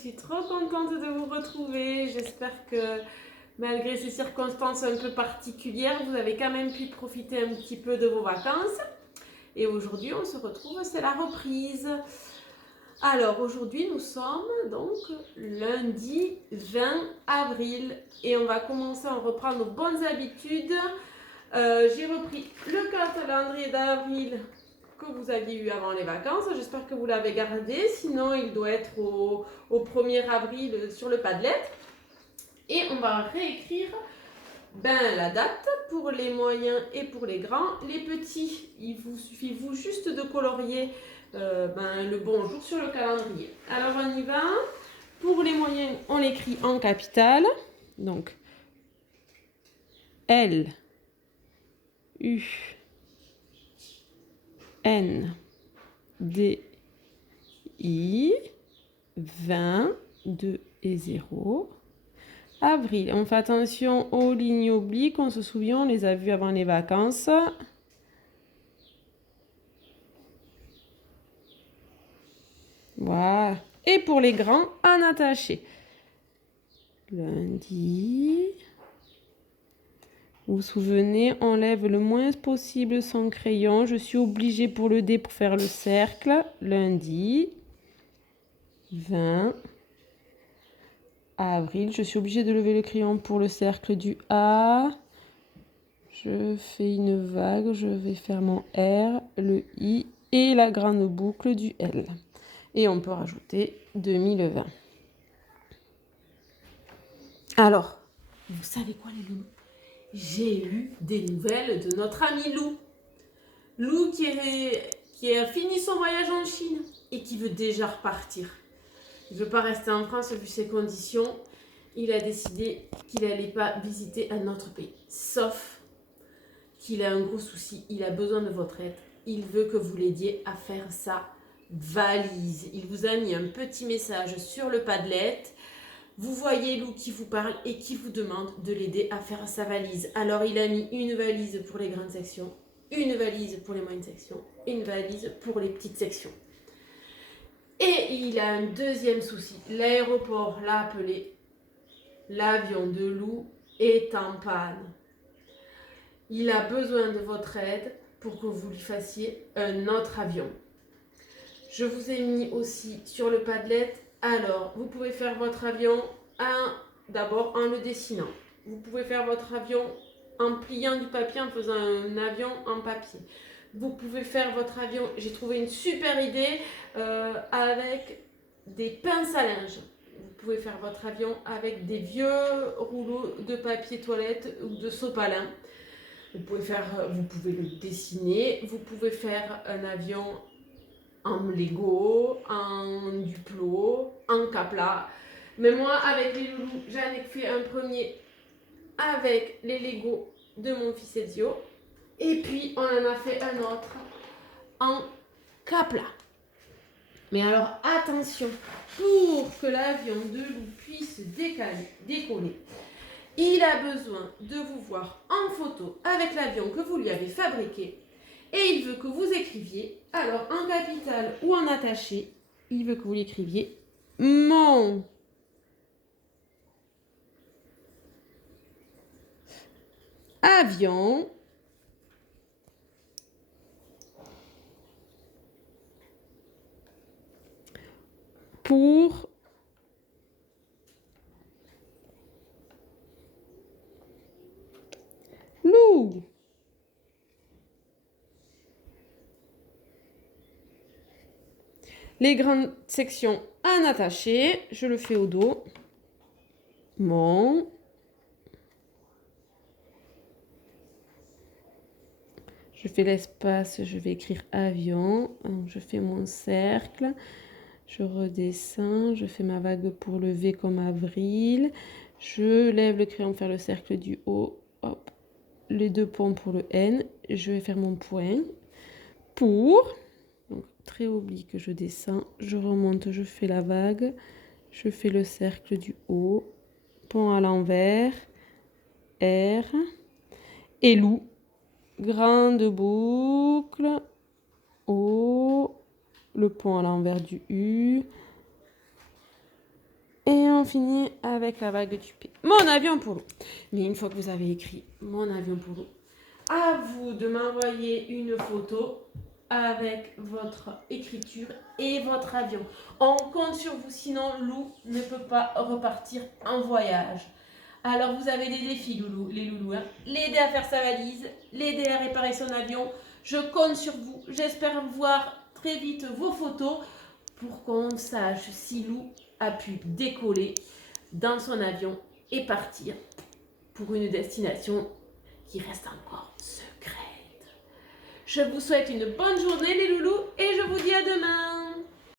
suis trop contente de vous retrouver. J'espère que malgré ces circonstances un peu particulières, vous avez quand même pu profiter un petit peu de vos vacances. Et aujourd'hui, on se retrouve, c'est la reprise. Alors aujourd'hui, nous sommes donc lundi 20 avril et on va commencer, on reprend nos bonnes habitudes. J'ai repris le calendrier d'avril que vous aviez eu avant les vacances. J'espère que vous l'avez gardé. Sinon, il doit être au 1er avril sur le Padlet. Et on va réécrire la date pour les moyens et pour les grands. Les petits, il vous suffit juste de colorier le bon jour sur le calendrier. Alors, on y va. Pour les moyens, on l'écrit en capitale. Donc, L, U, N, D, I, 20, 2 et 0. Avril, on fait attention aux lignes obliques, on se souvient, on les a vues avant les vacances. Voilà. Et pour les grands, un attaché. Lundi. Vous vous souvenez, on lève le moins possible son crayon. Je suis obligée pour le D pour faire le cercle. Lundi. 20 avril. Je suis obligée de lever le crayon pour le cercle du A. Je fais une vague. Je vais faire mon R, le I et la grande boucle du L. Et on peut rajouter 2020. Alors, vous savez quoi les loulous? J'ai eu des nouvelles de notre ami Lou. Lou qui a fini son voyage en Chine et qui veut déjà repartir. Il ne veut pas rester en France vu ses conditions. Il a décidé qu'il n'allait pas visiter un autre pays. Sauf qu'il a un gros souci. Il a besoin de votre aide. Il veut que vous l'aidiez à faire sa valise. Il vous a mis un petit message sur le Padlet. Vous voyez Lou qui vous parle et qui vous demande de l'aider à faire sa valise. Alors il a mis une valise pour les grandes sections, une valise pour les moyennes sections et une valise pour les petites sections. Et il a un deuxième souci. L'aéroport l'a appelé. L'avion de Lou est en panne. Il a besoin de votre aide pour que vous lui fassiez un autre avion. Je vous ai mis aussi sur le Padlet. Alors, vous pouvez faire votre avion d'abord en le dessinant. Vous pouvez faire votre avion en pliant du papier, en faisant un avion en papier. Vous pouvez faire votre avion, j'ai trouvé une super idée, avec des pinces à linge. Vous pouvez faire votre avion avec des vieux rouleaux de papier toilette ou de sopalin. Vous pouvez le dessiner. Vous pouvez faire un avion en Lego, en Duplo, en Capla. Mais moi, avec les loulous, j'en ai fait un premier avec les Lego de mon fils Ezio. Et puis, on en a fait un autre en Capla. Mais alors, attention, pour que l'avion de Lou puisse décoller, il a besoin de vous voir en photo avec l'avion que vous lui avez fabriqué. Et il veut que vous écriviez, alors en capital ou en attaché, il veut que vous l'écriviez mon avion pour Lou. Les grandes sections en attaché, je le fais au dos. Mon. Je fais l'espace, je vais écrire avion. Je fais mon cercle. Je redescends, je fais ma vague pour le V comme avril. Je lève le crayon pour faire le cercle du haut. Hop. Les deux points pour le N. Je vais faire mon point. Pour. Donc, trait oblique, je descends. Je remonte, je fais la vague. Je fais le cercle du haut. Pont à l'envers. R. Et Lou. Grande boucle. O. Le pont à l'envers du U. on finit avec la vague du P. Mon avion pour l'eau. Mais une fois que vous avez écrit mon avion pour l'eau, à vous de m'envoyer une photo avec votre écriture et votre avion. On compte sur vous, sinon Lou ne peut pas repartir en voyage. Alors vous avez des défis, les loulous. Hein. L'aider à faire sa valise, l'aider à réparer son avion. Je compte sur vous. J'espère voir très vite vos photos pour qu'on sache si Lou a pu décoller dans son avion et partir pour une destination qui reste encore secrète. Je vous souhaite une bonne journée les loulous et je vous dis à demain.